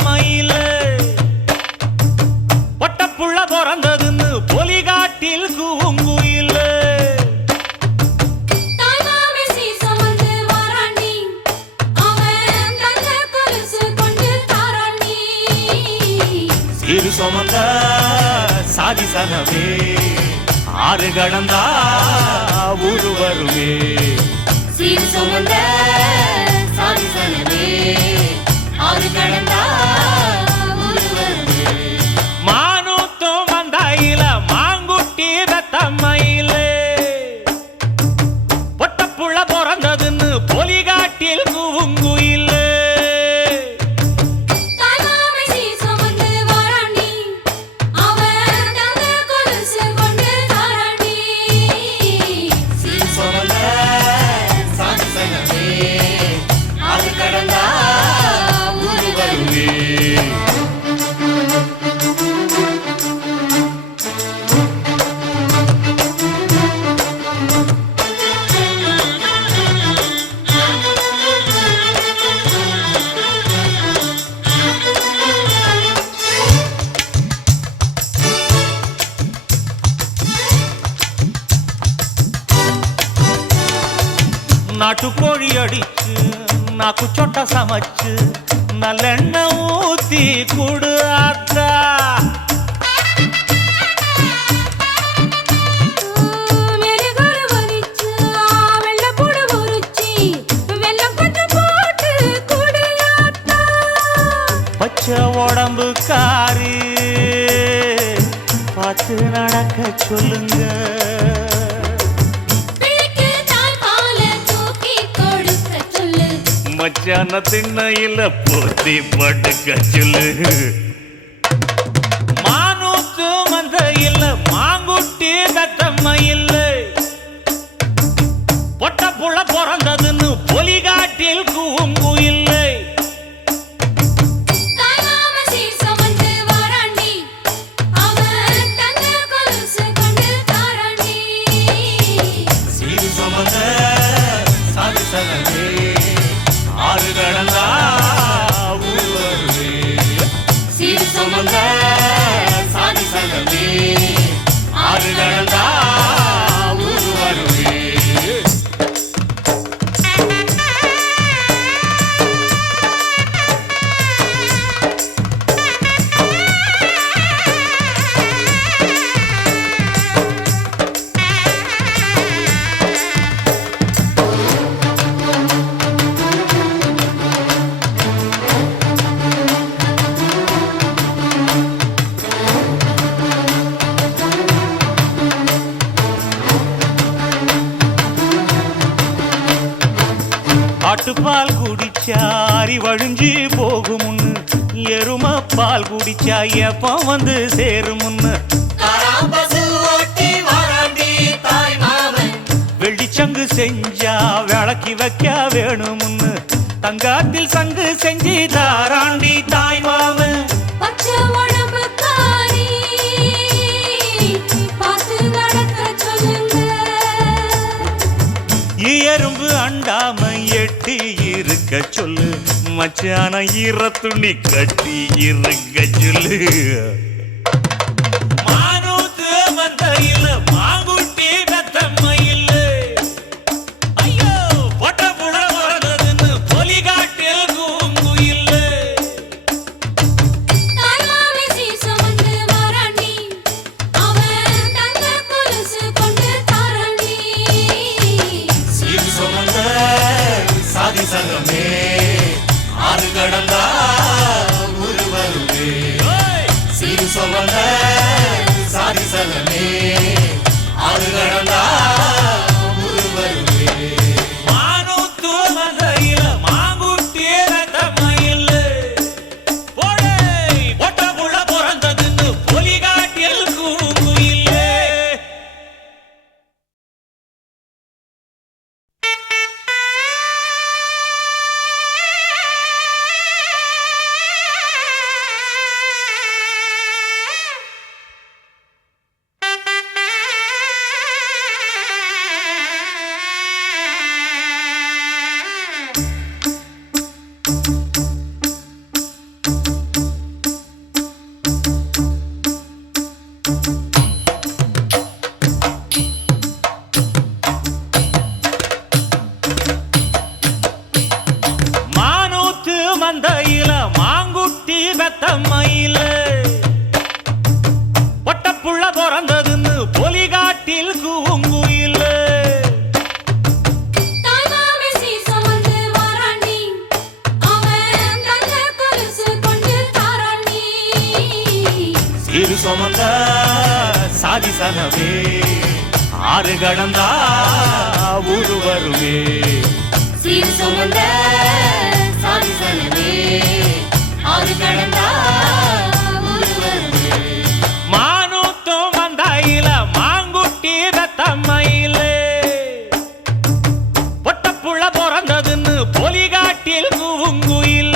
மயில பொட்டப்புள்ள பிறந்ததுன்னு பொலிகாட்டில் கூங்குயில சீரு சுமந்த சாதி சனவே ஆறு கடந்தா ஊரு வருவே சீரு சுமந்த சாதி சனவே ஆறு கடந்தா ஊரு வருவே மானூத்தும் வந்தாயில மாங்குட்டி ரத்தம்மையில பொட்டப்புள்ள பிறந்ததுன்னு பொலிகாட்டில் கூங்குயில நாட்டுக்கோழி அடிச்சு நாக்கு சொட்ட சமைச்சு நல்லெண்ணெய் ஊத்தி குடு ஆத்தா பச்சை உடம்பு காரி பார்த்து நடக்க சொல்லுங்க மச்சான திண்ணையில போத்தி படுக்க சொல்லு மானூத்து மந்த இல்ல மாங்குட்டி தத்தம்மை இல்ல பொட்ட புள்ள பிறந்ததுன்னு பொலிகாட்டில் கூங்கு இல்லை சீரு சுமந்த சாதி சனவே ஆறு கடந்தா ஊரு வருவே சீரு சுமந்த சாதி சனவே ஆறு கடந்தா ஊரு வருவே ஆட்டுப்பால் குடிச்சா அரி வழிஞ்சி போகுமுன்னு எரும பால் குடிச்சா எப்ப வந்து சேருமுன்னு வெள்ளிச்சங்கு செஞ்சா விளக்கி வைக்க வேணுமுன்னு தங்காத்தில் சங்கு செஞ்சு தாராண்டி தாய் மாமன் எறும்பு அண்டாம எட்டி இருக்க சொல்லு மச்சான ஈர துணி கட்டி இருக்க சொல்லு மானூத்து மந்தையில மாங்குட்டி தத்தம்மையில ஐயோ பொட்ட புள்ள பிறந்ததுன்னு பொலிகாட்டில் கூங்குயில சாதி சங்கமே ஆறு கடந்தா ஊரு வருவே சீரு சுமந்த சாதி சங்கமே ஆறு கடந்தா ஊரு வருவே மானூத்து மந்தையில மாங்குட்டி ரத்தம்மையில போடே பொட்ட புள்ள பிறந்ததுன்னு பொலிகாட்டில் கூங்குயில பெத்த மயில பொட்டப்புள்ள பிறந்ததுன்னு பொலிகாட்டில் கூங்குயில சீரு சுமந்த சாதி சனமே ஆறு கடந்தா ஊரு வருமே சீர் சுமந்த சாதி சனமே ஆறு கடந்தா ஊரு வருமே மானூத்தும் வந்தாயில மாங்குட்டி பெத்த மயில பொட்டப்புள்ள பிறந்ததுன்னு பொலிகாட்டில் கூங்குயில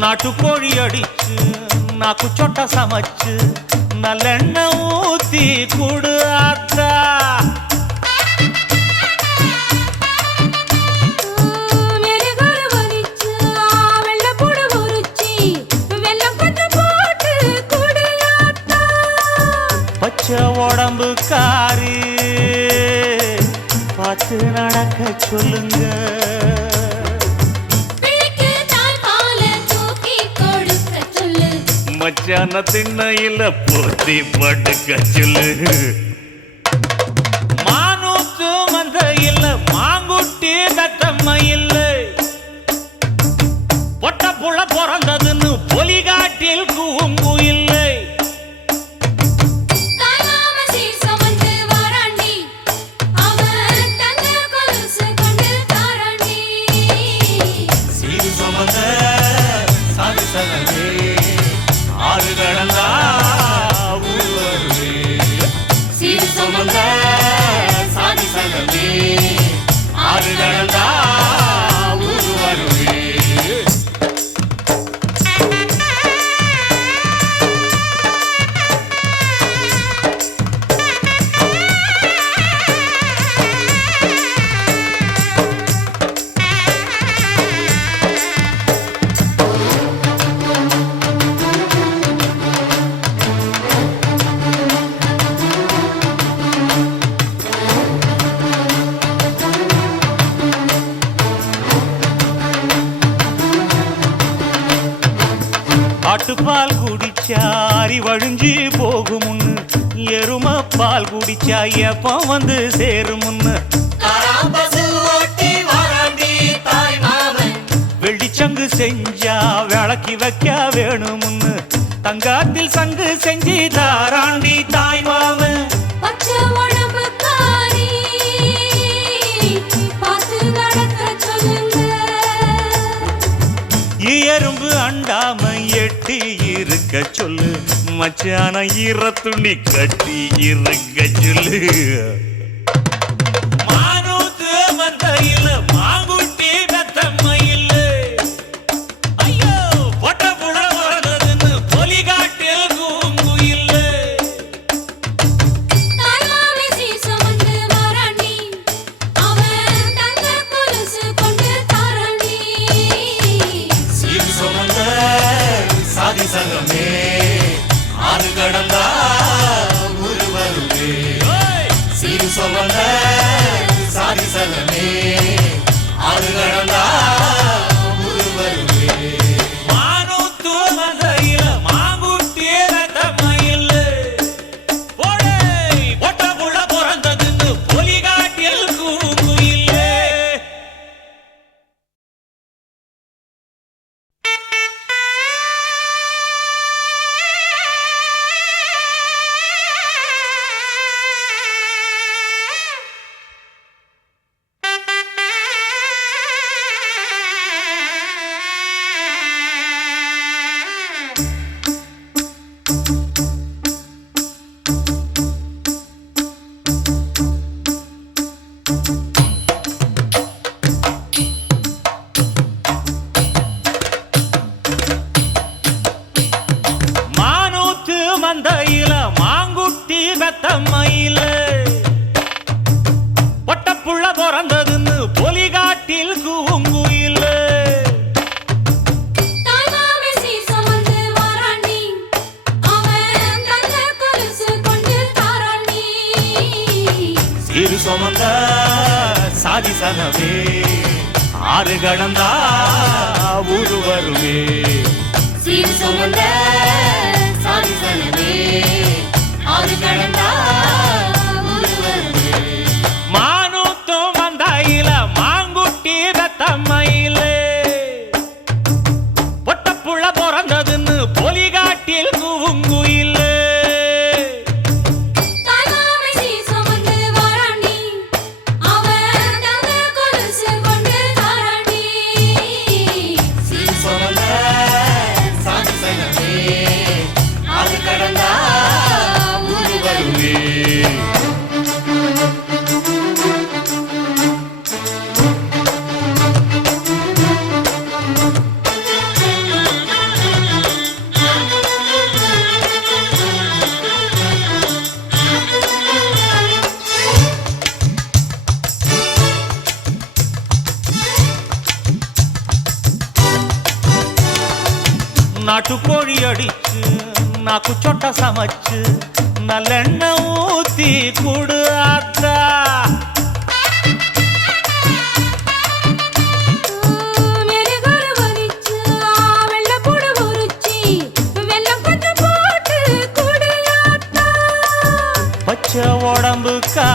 நாட்டுக்கோழி அடிச்சு நாக்கு சொட்ட சமைச்சு நல்லெண்ணெய் ஊத்தி குடு ஆத்தா பச்சை உடம்பு காரி பார்த்து நடக்க சொல்லுங்க மச்சான திண்ணையில போத்தி படுக்க சொல்லு மானூத்து மந்தையில் மாங்குட்டி பெத்தம்மையில் பொட்ட புள்ள பிறந்ததுன்னு பொலிகாட்டில் கூங்குயில் சீரு சுமந்த சாதி சனமே ஆறு கடந்தா ஊரு வருமே சீர் சுமந்த சாதி சனமே ஆறு கடந்தா ஊரு வருமே ஆட்டுப்பால் குடிச்சா அறிவழிஞ்சு போகுமுன்னு எரும பால் குடிச்சா எப்ப வந்து சேருமுன்னு வெள்ளிச்சங்கு செஞ்சா விளக்கி வைக்க வேணுமுன்னு தங்காத்தில் சங்கு செஞ்சு தாராண்டி தாய் மாமன் எறும்பு அண்டாம எட்டி இருக்க சொல்லு மச்சான ஈர துணி கட்டி இருக்க சொல்லு மானூத்து மந்தையில் மாங்குட்டி பெத்தம்மையில் ஐயோ பொட்ட புள்ள பிறந்ததுன்னு பொலிகாட்டில் கூங்குயில் சீரு சுமந்த சாதி சனமே ஆறு கடந்தா ஊரு வருமே சீரு சுமந்த சாதி சனமே ஆறு கடந்தா ஊரு வருமே மானூத்து மந்தையில் மாங்குட்டி பெத்தம்மையில் பொட்ட புள்ள பிறந்ததுன்னு பொலிகாட்டில் கூங்குயில் சாதிசனமே ஆறு கடந்தா ஊரு வருமே சீர் சுமந்த சாதிசனமே ஆறு கடந்தா ஊரு வருமே மானூத்தும் வந்தாயில மாங்குட்டி ரத்தம்மையில பொட்டப்புள்ள பிறந்ததுன்னு பொலிகாட்டில் கூவுங்குயில் தாய்மாமை சீர் சுமந்து வாராண்டி அவன் தங்க கொலுசு கொண்டு தாராண்டி சீர் சுமந்த சாதிசனமே ஆறு கடந்தா ஊரு வருமே நாட்டுக்கோழி அடிச்சு நாக்கு சொட்ட சமைச்சு நல்லெண்ணெய் ஊத்தி குடு ஆத்தா மெருகொரு வரிச்சு வெள்ளப்பூடு உரிச்சி வெல்லம் கொஞ்சம் போட்டு குடியாத்தா பச்சை உடம்புக்கா